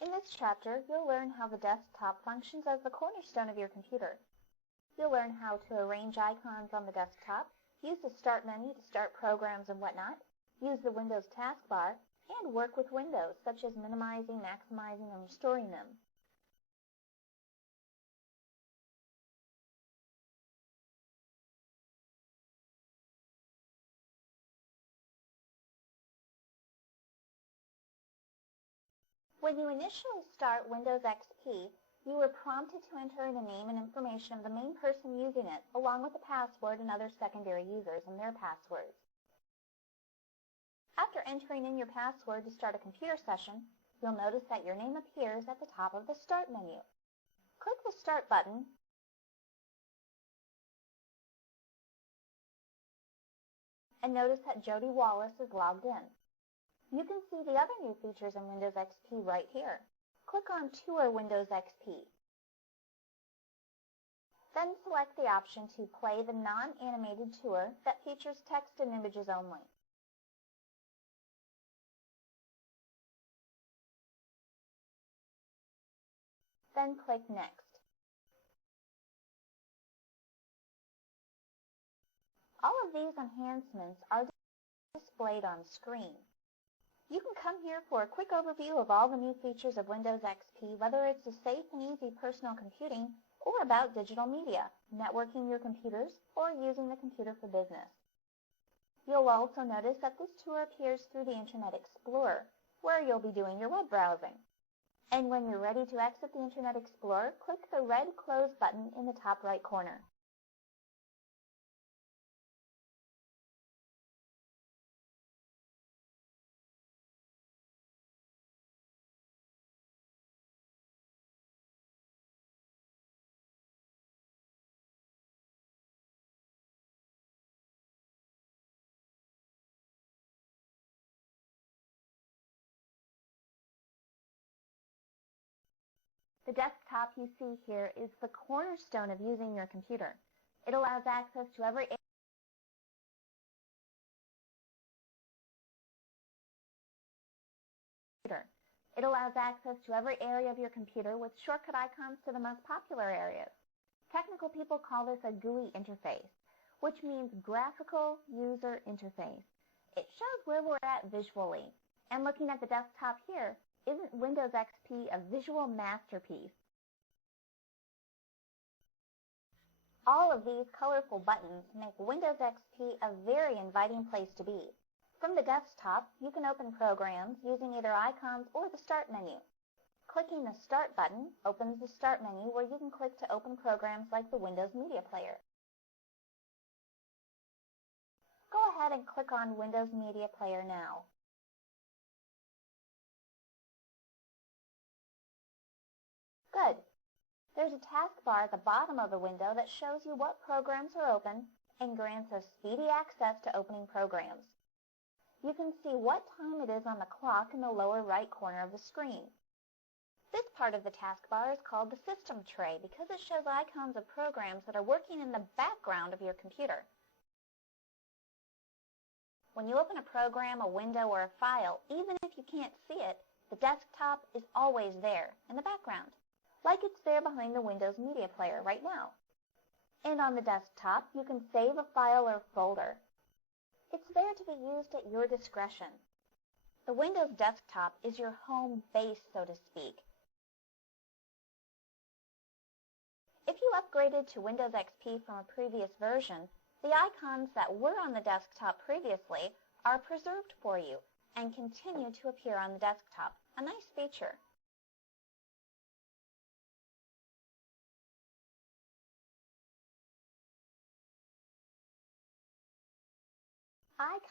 In this chapter, you'll learn how the desktop functions as the cornerstone of your computer. You'll learn how to arrange icons on the desktop, use the Start menu to start programs and whatnot, use the Windows taskbar, and work with Windows, such as minimizing, maximizing, and restoring them. When you initially start Windows XP, you were prompted to enter in the name and information of the main person using it, along with the password and other secondary users and their passwords. After entering in your password to start a computer session, you'll notice that your name appears at the top of the Start menu. Click the Start button and notice that Jody Wallace is logged in. You can see the other new features in Windows XP right here. Click on Tour Windows XP. Then select the option to play the non-animated tour that features text and images only. Then click Next. All of these enhancements are displayed on screen. You can come here for a quick overview of all the new features of Windows XP, whether it's a safe and easy personal computing or about digital media, networking your computers, or using the computer for business. You'll also notice that this tour appears through the Internet Explorer, where you'll be doing your web browsing. And when you're ready to exit the Internet Explorer, click the red Close button in the top right corner. The desktop you see here is the cornerstone of using your computer. It allows access to every area of your computer with shortcut icons to the most popular areas. Technical people call this a GUI interface, which means Graphical User Interface. It shows where we're at visually. And looking at the desktop here, isn't Windows XP a visual masterpiece? All of these colorful buttons make Windows XP a very inviting place to be. From the desktop, you can open programs using either icons or the Start menu. Clicking the Start button opens the Start menu where you can click to open programs like the Windows Media Player. Go ahead and click on Windows Media Player now. Good. There's a taskbar at the bottom of the window that shows you what programs are open and grants us speedy access to opening programs. You can see what time it is on the clock in the lower right corner of the screen. This part of the taskbar is called the System Tray because it shows icons of programs that are working in the background of your computer. When you open a program, a window, or a file, even if you can't see it, the desktop is always there in the background, like it's there behind the Windows Media Player right now. And on the desktop, you can save a file or folder. It's there to be used at your discretion. The Windows desktop is your home base, so to speak. If you upgraded to Windows XP from a previous version, the icons that were on the desktop previously are preserved for you and continue to appear on the desktop, a nice feature. Icons